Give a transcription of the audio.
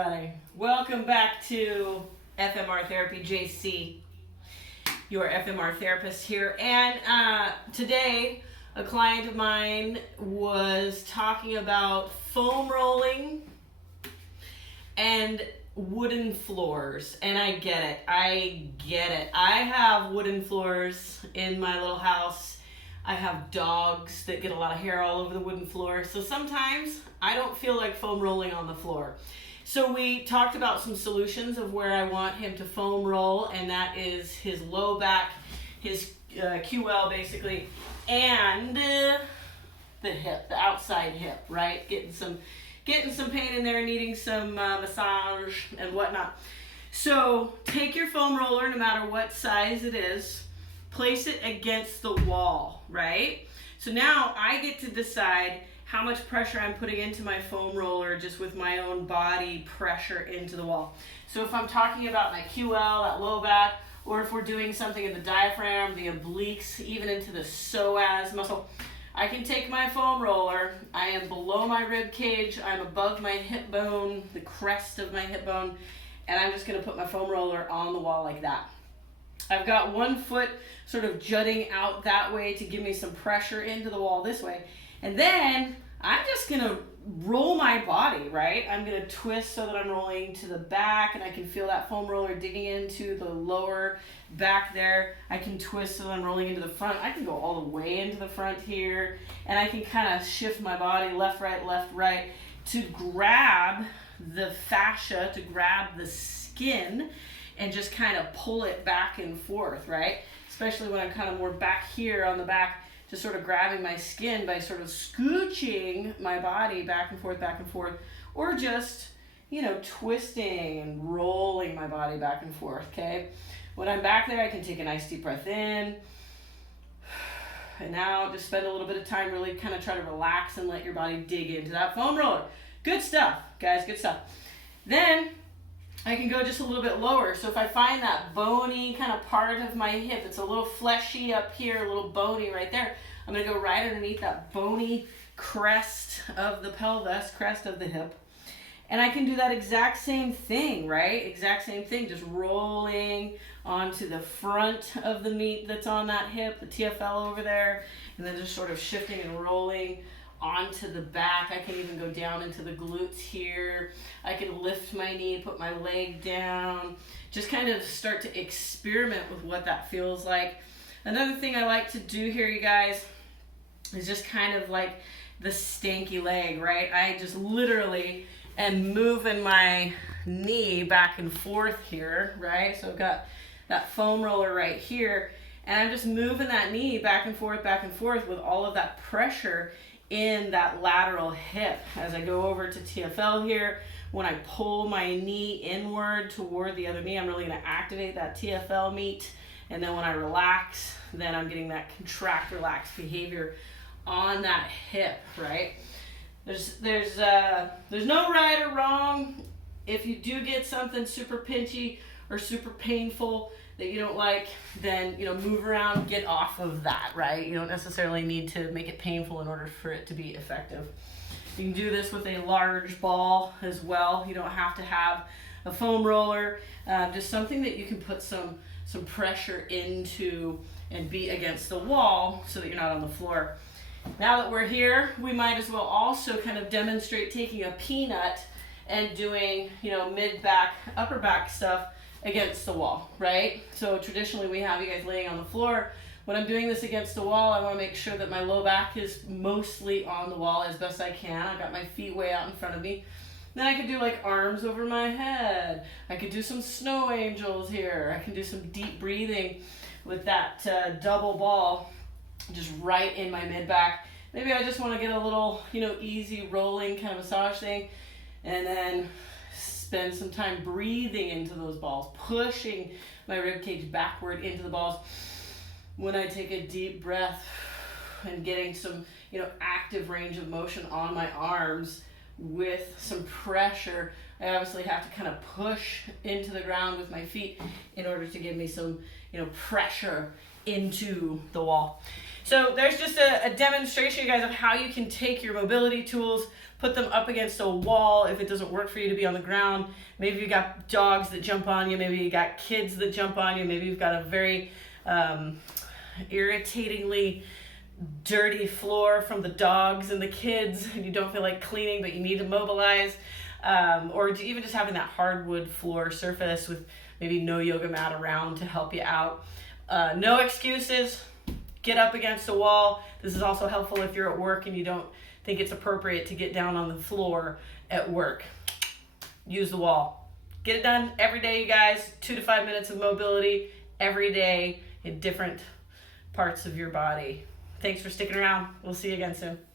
everybody. Welcome back to FMR Therapy. JC, your FMR therapist here. And today, a client of mine was talking about foam rolling and wooden floors. And I get it. I have wooden floors in my little house. I have dogs that get a lot of hair all over the wooden floor. So sometimes I don't feel like foam rolling on the floor. So we talked about some solutions of where I want him to foam roll, and that is his low back, his QL basically, and the hip, the outside hip, right? Getting some pain in there, needing some massage and whatnot. So take your foam roller, no matter what size it is, place it against the wall, right? So now I get to decide how much pressure I'm putting into my foam roller just with my own body pressure into the wall. So if I'm talking about my QL, that low back, or if we're doing something in the diaphragm, the obliques, even into the psoas muscle, I can take my foam roller. I am below my rib cage, I'm above my hip bone, the crest of my hip bone, and I'm just gonna put my foam roller on the wall like that. I've got one foot sort of jutting out that way to give me some pressure into the wall this way. And then I'm just gonna roll my body, right? I'm gonna twist so that I'm rolling to the back, and I can feel that foam roller digging into the lower back there. I can twist so that I'm rolling into the front. I can go all the way into the front here, and I can kind of shift my body left, right, to grab the fascia, to grab the skin, and just kind of pull it back and forth, right? Especially when I'm kind of more back here on the back, just sort of grabbing my skin by sort of scooching my body back and forth, or just, twisting and rolling my body back and forth, okay? When I'm back there, I can take a nice deep breath in, and now just spend a little bit of time really kind of try to relax and let your body dig into that foam roller. Good stuff, guys, good stuff. Then I can go just a little bit lower. So if I find that bony kind of part of my hip, it's a little fleshy up here, a little bony right there, I'm gonna go right underneath that bony crest of the pelvis, crest of the hip. And I can do that exact same thing, right? Exact same thing, just rolling onto the front of the meat that's on that hip, the TFL over there, and then just sort of shifting and rolling onto the back. I can even go down into the glutes here. I can lift my knee, put my leg down, just kind of start to experiment with what that feels like. Another thing I like to do here, you guys, is just kind of like the stanky leg, right? I just literally am moving my knee back and forth here, right? So I've got that foam roller right here, and I'm just moving that knee back and forth with all of that pressure in that lateral hip. As I go over to TFL here, when I pull my knee inward toward the other knee, I'm really gonna activate that TFL meat. And then when I relax, then I'm getting that contract, relax behavior on that hip, right? There's no right or wrong. If you do get something super pinchy or super painful that you don't like, then move around, get off of that, right? You don't necessarily need to make it painful in order for it to be effective. You can do this with a large ball as well. You don't have to have a foam roller, just something that you can put some pressure into and be against the wall so that you're not on the floor. Now that we're here, we might as well also kind of demonstrate taking a peanut and doing, mid-back, upper back stuff against the wall, right? So traditionally we have you guys laying on the floor. When I'm doing this against the wall, I want to make sure that my low back is mostly on the wall as best I can. I've got my feet way out in front of me. Then I could do like arms over my head. I could do some snow angels here. I can do some deep breathing with that double ball just right in my mid-back. Maybe I just want to get a little, easy rolling kind of massage thing, and then spend some time breathing into those balls, pushing my rib cage backward into the balls. When I take a deep breath and getting some, active range of motion on my arms with some pressure, I obviously have to kind of push into the ground with my feet in order to give me some, pressure into the wall. So there's just a demonstration, you guys, of how you can take your mobility tools, put them up against a wall if it doesn't work for you to be on the ground. Maybe you got dogs that jump on you, maybe you got kids that jump on you, maybe you've got a very irritatingly dirty floor from the dogs and the kids, and you don't feel like cleaning but you need to mobilize, or even just having that hardwood floor surface with maybe no yoga mat around to help you out. No excuses. Get up against a wall. This is also helpful if you're at work and you don't think it's appropriate to get down on the floor at work. Use the wall. Get it done every day, you guys. 2 to 5 minutes of mobility every day in different parts of your body. Thanks for sticking around. We'll see you again soon.